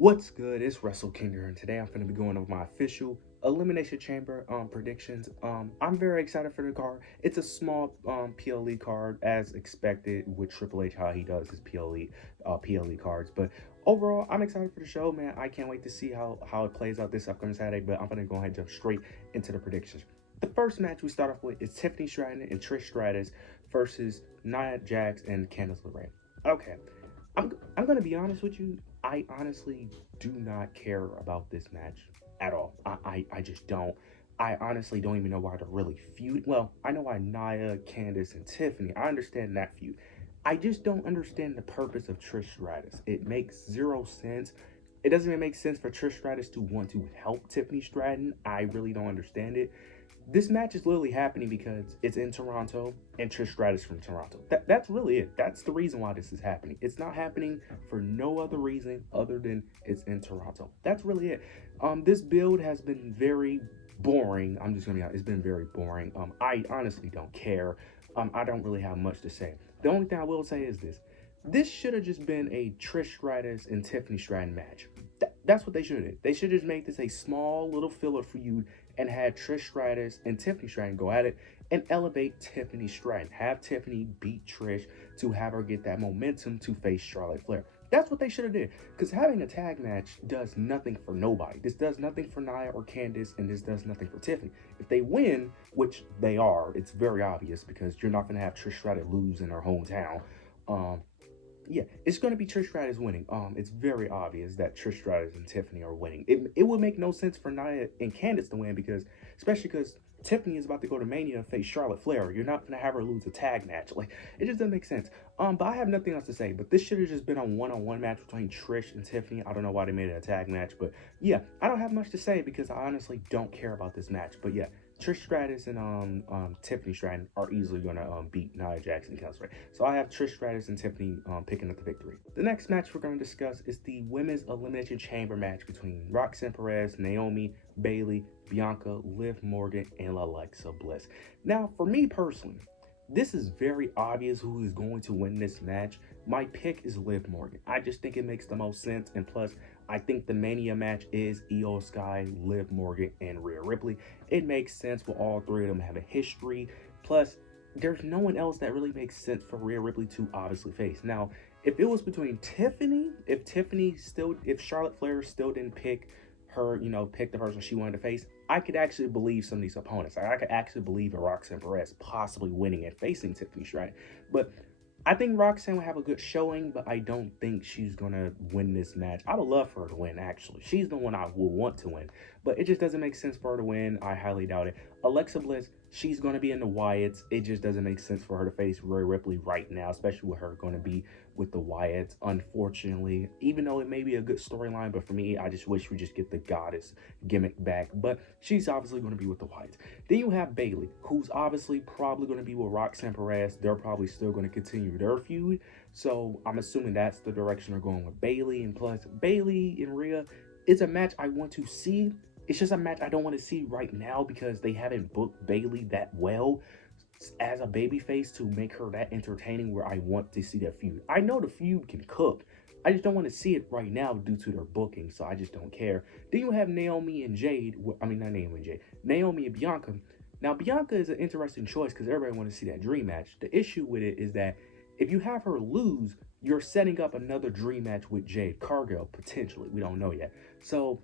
What's good? It's Wrestle Kinger, and today I'm going to be going over my official Elimination Chamber predictions. I'm very excited for the card. It's a small PLE card, as expected with Triple H, how he does his PLE cards. But overall, I'm excited for the show, man. I can't wait to see how it plays out this upcoming Saturday. But I'm going to go ahead and jump straight into the predictions. The first match we start off with is Tiffany Stratton and Trish Stratus versus Nia Jax and Candice LeRae. Okay, I'm gonna be honest with you. I honestly do not care about this match at all. I just don't. I honestly don't even know why they're really feud. Well, I know why Nia, Candice, and Tiffany. I understand that feud. I just don't understand the purpose of Trish Stratus. It makes zero sense. It doesn't even make sense for Trish Stratus to want to help Tiffany Stratton. I really don't understand it. This match is literally happening because it's in Toronto and Trish Stratus from Toronto. That's really it. That's the reason why this is happening. It's not happening for no other reason other than it's in Toronto. That's really it. This build has been very boring. I'm just gonna be honest. It's been very boring. I honestly don't care. I don't really have much to say. The only thing I will say is this. This should have just been a Trish Stratus and Tiffany Stratton match. That's what they should have. They should have just made this a small little filler for you and had Trish Stratus and Tiffany Stratton go at it and elevate Tiffany Stratton. Have Tiffany beat Trish to have her get that momentum to face Charlotte Flair. That's what they should have did. Because having a tag match does nothing for nobody. This does nothing for Nia or Candice, and this does nothing for Tiffany. If they win, which they are, it's very obvious because you're not going to have Trish Stratus lose in her hometown. Yeah, it's going to be Trish Stratus winning. It's very obvious that Trish Stratus and Tiffany are winning. It would make no sense for Nia and Candice to win because, especially because Tiffany is about to go to Mania and face Charlotte Flair. You're not going to have her lose a tag match. Like, it just doesn't make sense. But I have nothing else to say. But this should have just been a one-on-one match between Trish and Tiffany. I don't know why they made it a tag match. But yeah, I don't have much to say because I honestly don't care about this match. But yeah, Trish Stratus and Tiffany Stratton are easily going to beat Nia Jax and Candice LeRae. So I have Trish Stratus and Tiffany picking up the victory. The next match we're going to discuss is the Women's Elimination Chamber match between Roxanne Perez, Naomi, Bayley, Bianca, Liv Morgan, and Alexa Bliss. Now, for me personally, this is very obvious who is going to win this match. My pick is Liv Morgan. I just think it makes the most sense, and plus, I think the Mania match is Io Sky, Liv Morgan, and Rhea Ripley. It makes sense with all three of them having history. Plus, there's no one else that really makes sense for Rhea Ripley to obviously face. Now, if it was between Tiffany, if Charlotte Flair still didn't pick her, pick the person she wanted to face, I could actually believe some of these opponents. I could actually believe in Roxanne Perez possibly winning and facing Tiffany Stratton. But I think Roxanne will have a good showing, but I don't think she's going to win this match. I would love for her to win, actually. She's the one I would want to win. But it just doesn't make sense for her to win. I highly doubt it. Alexa Bliss, she's going to be in the Wyatts. It just doesn't make sense for her to face Rhea Ripley right now, especially with her going to be with the Wyatts, unfortunately. Even though it may be a good storyline, but for me, I just wish we just get the goddess gimmick back. But she's obviously going to be with the Wyatts. Then you have Bayley, who's obviously probably going to be with Roxanne Perez. They're probably still going to continue their feud. So I'm assuming that's the direction they're going with Bayley. And plus, Bayley and Rhea, it's a match I want to see. It's just a match I don't want to see right now because they haven't booked Bayley that well as a babyface to make her that entertaining where I want to see that feud. I know the feud can cook. I just don't want to see it right now due to their booking, so I just don't care. Then you have Naomi and Jade. I mean, not Naomi and Jade. Naomi and Bianca. Now, Bianca is an interesting choice because everybody wants to see that dream match. The issue with it is that if you have her lose, you're setting up another dream match with Jade Cargill, potentially. We don't know yet. So,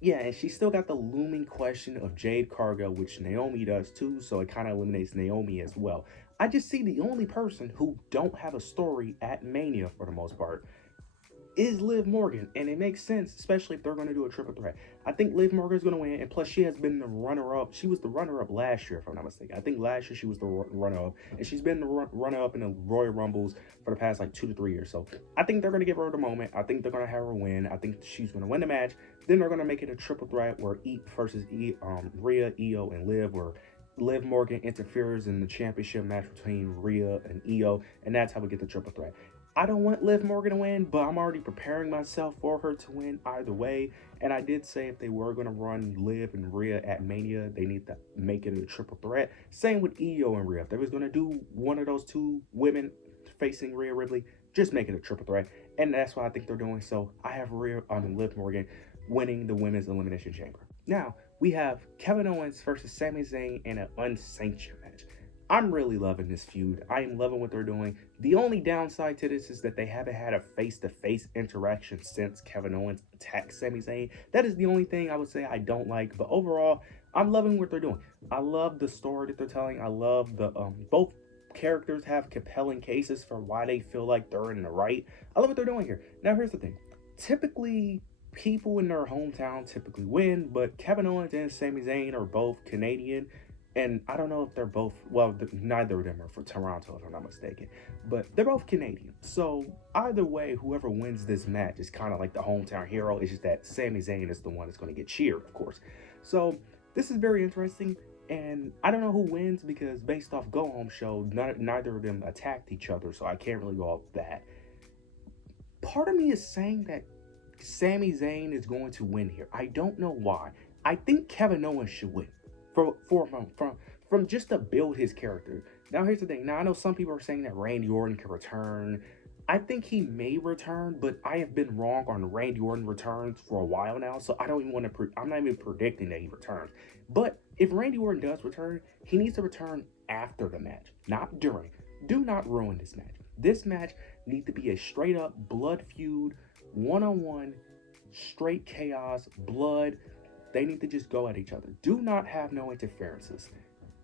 yeah, and she still got the looming question of Jade Cargill, which Naomi does too, so it kind of eliminates Naomi as well. I just see the only person who don't have a story at Mania for the most part is Liv Morgan, and it makes sense, especially if they're going to do a triple threat. I think Liv Morgan is going to win, and plus she has been the runner-up. She was the runner-up last year, if I'm not mistaken. I think last year she was the runner-up, and she's been the runner-up in the Royal Rumbles for the past like 2 to 3 years. So I think they're going to give her the moment. I think they're going to have her win. I think she's going to win the match. Then they're going to make it a triple threat where Rhea, Io, and Liv, where Liv Morgan interferes in the championship match between Rhea and Io, and that's how we get the triple threat. I don't want Liv Morgan to win, but I'm already preparing myself for her to win either way. And I did say if they were going to run Liv and Rhea at Mania, they need to make it a triple threat. Same with Io and Rhea. If they was going to do one of those two women facing Rhea Ripley, just make it a triple threat. and that's what I think they're doing. So I have Liv Morgan winning the women's elimination chamber. Now we have Kevin Owens versus Sami Zayn in an unsanctioned match. I'm really loving this feud. I am loving what they're doing. The only downside to this is that they haven't had a face-to-face interaction since Kevin Owens attacked Sami Zayn. That is the only thing I would say I don't like. But overall, I'm loving what they're doing. I love the story that they're telling. I love the both characters have compelling cases for why they feel like they're in the right. I love what they're doing here. Now here's the thing. Typically, people in their hometown typically win, but Kevin Owens and Sami Zayn are both Canadian. And I don't know if they're both, well, neither of them are for Toronto, if I'm not mistaken. But they're both Canadian. So either way, whoever wins this match is kind of like the hometown hero. It's just that Sami Zayn is the one that's going to get cheered, of course. So this is very interesting. And I don't know who wins because based off Go Home show, neither of them attacked each other. So I can't really go off that. Part of me is saying that Sami Zayn is going to win here. I don't know why. I think Kevin Owens should win. From just to build his character. Now here's the thing. Now I know some people are saying that Randy Orton can return. I think he may return, but I have been wrong on Randy Orton returns for a while now, so I don't even want to. I'm not even predicting that he returns. But if Randy Orton does return, he needs to return after the match, not during. Do not ruin this match. This match needs to be a straight up blood feud, one-on-one, straight chaos, blood. They need to just go at each other. Do not have no interferences.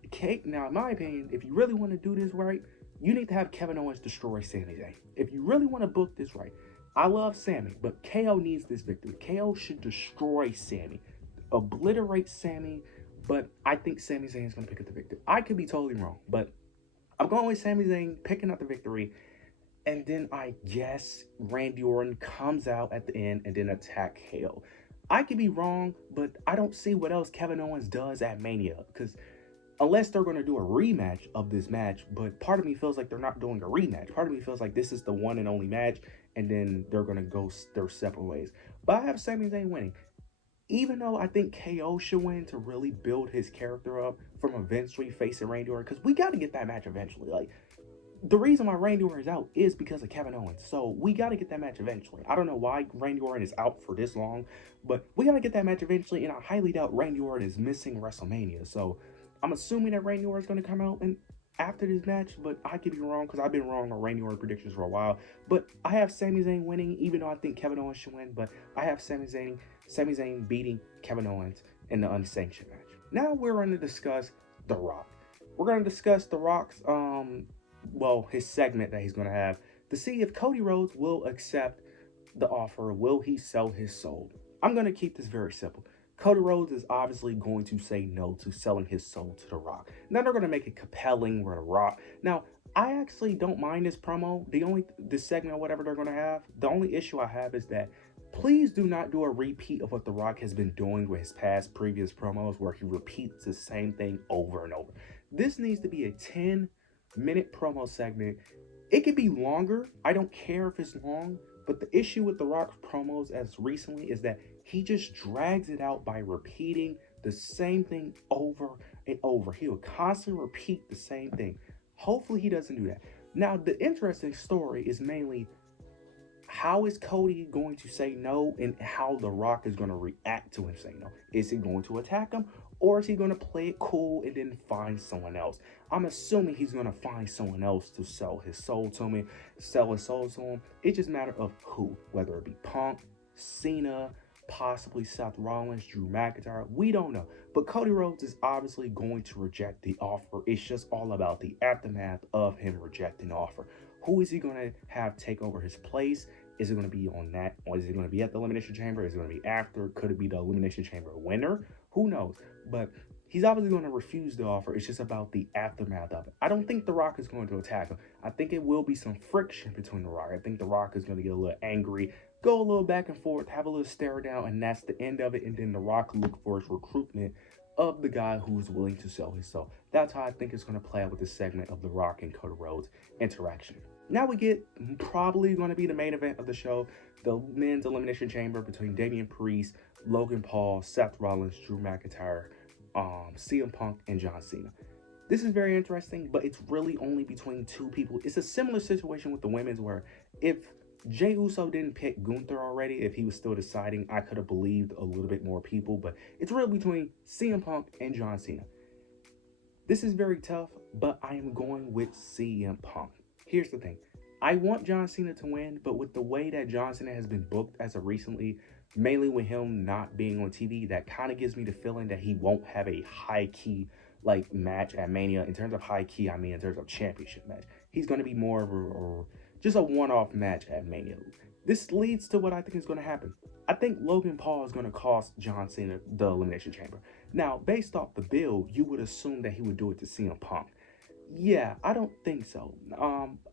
Okay, now in my opinion, if you really want to do this right, you need to have Kevin Owens destroy Sami Zayn. If you really want to book this right, I love Sami, but KO needs this victory. KO should destroy Sami, obliterate Sami, but I think Sami Zayn is going to pick up the victory. I could be totally wrong, but I'm going with Sami Zayn picking up the victory, and then I guess Randy Orton comes out at the end and then attack KO. I could be wrong, but I don't see what else Kevin Owens does at Mania, because unless they're going to do a rematch of this match, but part of me feels like they're not doing a rematch. Part of me feels like this is the one and only match, and then they're going to go their separate ways. But I have Sami Zayn winning. Even though I think KO should win to really build his character up from eventually facing Randy Orton, because we got to get that match eventually. Like, the reason why Randy Orton is out is because of Kevin Owens. So we got to get that match eventually. I don't know why Randy Orton is out for this long, but we got to get that match eventually, and I highly doubt Randy Orton is missing WrestleMania. So I'm assuming that Randy Orton is going to come out and after this match, but I could be wrong because I've been wrong on Randy Orton predictions for a while. But I have Sami Zayn winning, even though I think Kevin Owens should win. But I have Sami Zayn beating Kevin Owens in the unsanctioned match. Now we're going to discuss The Rock. We're going to discuss The Rock's his segment that he's going to have to see if Cody Rhodes will accept the offer. Will he sell his soul? I'm going to keep this very simple. Cody Rhodes is obviously going to say no to selling his soul to The Rock. Now they're going to make it compelling where The Rock. Now, I actually don't mind this promo. This segment or whatever they're going to have. The only issue I have is that please do not do a repeat of what The Rock has been doing with his previous promos where he repeats the same thing over and over. This needs to be a 10-minute promo segment. It could be longer. I don't care if it's long. But the issue with The Rock's promos as recently is that he just drags it out by repeating the same thing over and over. He will constantly repeat the same thing. Hopefully he doesn't do that. Now, the interesting story is mainly how is Cody going to say no and how The Rock is going to react to him saying no. Is he going to attack him or is he going to play it cool and then find someone else? I'm assuming he's going to find someone else to sell his soul to him, sell his soul to him. It's just a matter of who, whether it be Punk, Cena, possibly Seth Rollins, Drew McIntyre. We don't know. But Cody Rhodes is obviously going to reject the offer. It's just all about the aftermath of him rejecting the offer. Who is he going to have take over his place? Is it going to be on that? Or is it going to be at the Elimination Chamber? Is it going to be after? Could it be the Elimination Chamber winner? Who knows? But he's obviously going to refuse the offer. It's just about the aftermath of it. I don't think The Rock is going to attack him. I think it will be some friction between The Rock. I think The Rock is going to get a little angry, go a little back and forth, have a little stare down, and that's the end of it. And then The Rock look for his recruitment of the guy who's willing to sell his soul. That's how I think it's going to play out with this segment of The Rock and Cody Rhodes interaction. Now we get probably going to be the main event of the show, the men's elimination chamber between Damian Priest, Logan Paul, Seth Rollins, Drew McIntyre, CM Punk, and John Cena. This is very interesting, but it's really only between two people. It's a similar situation with the women's where if Jey Uso didn't pick Gunther already. If he was still deciding, I could have believed a little bit more people, but it's really between CM Punk and John Cena. This is very tough, but I am going with CM Punk. Here's the thing. I want John Cena to win, but with the way that John Cena has been booked as of recently, mainly with him not being on TV, that kind of gives me the feeling that he won't have a high key like match at Mania. In terms of high key, I mean in terms of championship match. He's going to be more of just a one-off match at Mania. This leads to what I think is going to happen. I think Logan Paul is going to cost John Cena the Elimination Chamber. Now, based off the build, you would assume that he would do it to CM Punk. Yeah, I don't think so.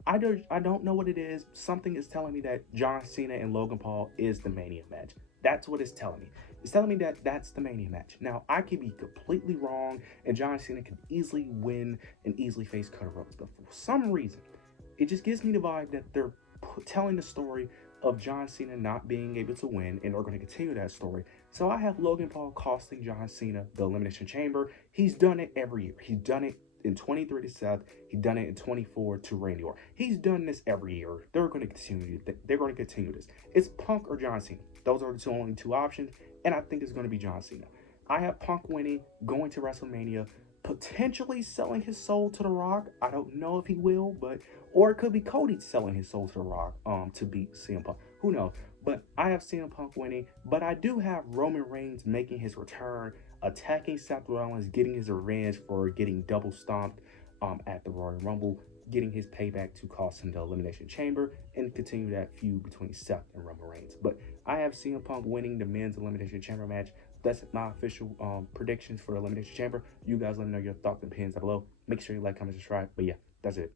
I don't know what it is. Something is telling me that John Cena and Logan Paul is the Mania match. That's what it's telling me. It's telling me that that's the Mania match. Now, I could be completely wrong, and John Cena could easily win and easily face Cody Rhodes. But for some reason, it just gives me the vibe that they're telling the story of John Cena not being able to win, and they're going to continue that story. So I have Logan Paul costing John Cena the Elimination Chamber. He's done it every year. He's done it in 23 to Seth. He's done it in 24 to Randy Orton. He's done this every year. They're going to continue. They're going to continue this. It's Punk or John Cena. Those are the only two options, and I think it's going to be John Cena. I have Punk winning, going to WrestleMania, potentially selling his soul to The Rock. I don't know if he will, but or it could be Cody selling his soul to The Rock to beat CM Punk. Who knows? But I have CM Punk winning, but I do have Roman Reigns making his return, attacking Seth Rollins, getting his revenge for getting double stomped at the Royal Rumble, getting his payback to cost him the Elimination Chamber, and continue that feud between Seth and Roman Reigns. But I have CM Punk winning the men's Elimination Chamber match. That's my official predictions for the Elimination Chamber. You guys let me know your thoughts and opinions down below. Make sure you like, comment, subscribe. But yeah, that's it.